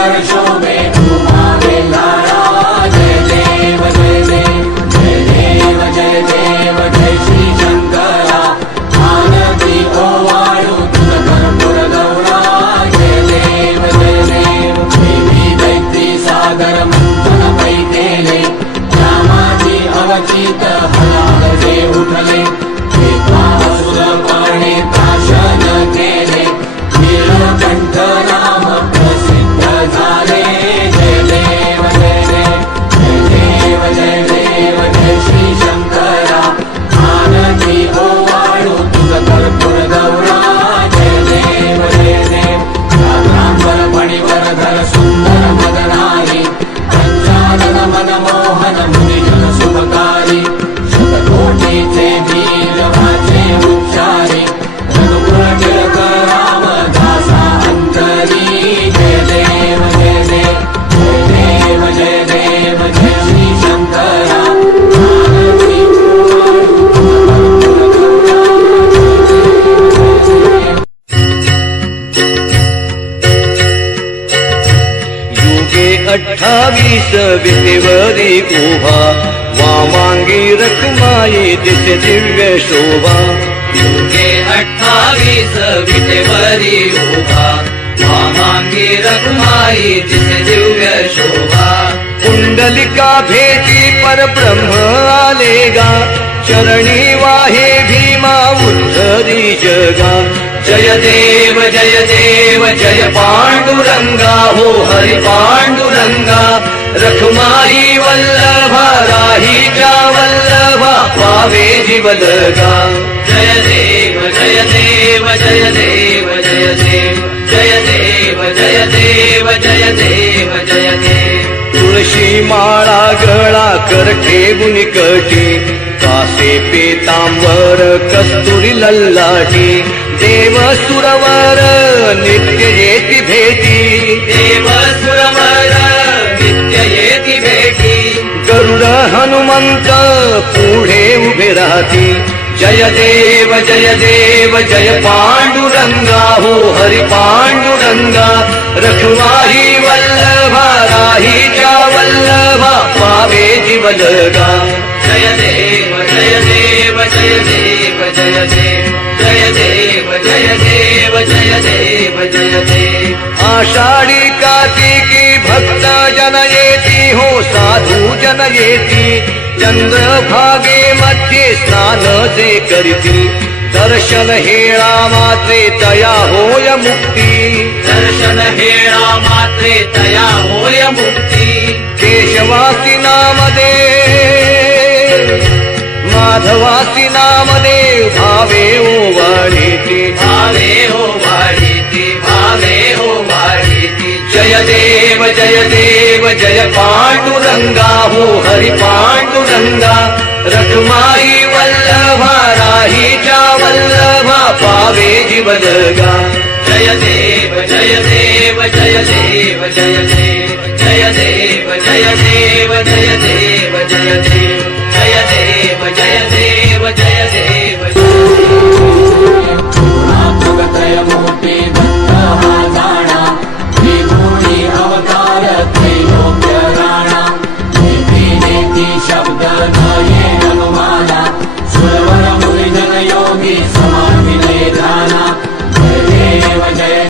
Dr. Joe. अठ्ठावीस विटेवरी उभा. वामांगी रखमाई दिसे दिव्य शोभा. युगे अठ्ठावीस विटेवरी उभा. वामांगी रघुमाई दिसे दिव्य शोभा. कुंडलिका भेटी परब्रह्म आले गा चरणी वाहे भीमा उद्धरी जगा. जय देव जय देव जय पांडुरंगा हो हरि पांडुरंगा। रखुमाई वल्लभा राहीच्या वल्लभा पावे जीवलगा जय देव जय देव जय देव जय देव जय देव जय देव जय देव जय देव। तुळशी माळा गळा कर ठेवून कटी कासे पेतांबर कस्तुरी लल्लाटी देव सुरवर नित्य येती भेटी. देव सुरवर नित्य येती भेटी. गरुड हनुमंत पुढे उभे राहती. जय देव जय देव जय पांडुरंगा हो हरि पांडुरंगा. रखुमाई वल्लभा राहीच्या वल्लभा पावे जीवलगा. जय देव जय देव जय देव जय देव. जय देव जय देव जय देव आषाढी कार्तिकी भक्त जन येती हो साधू जन येती। चंद्रभागे मध्ये स्नान जे करीती। दर्शन हेळा मात्रे तया होय मुक्ती। दर्शन हेळा मात्रे तया होय मुक्ती। केशवासी नामदेव। माधवासी नामदेव भावे ओवाळीती भावे हो देव जय पांडुरंगा हो हरि पांडुरंगा। रखुमाई वल्लभा राहीच्या वल्लभा पावे जीवलगा जय देव जय देव जय देव जय देव जय देव जय देव जय देव जय देव।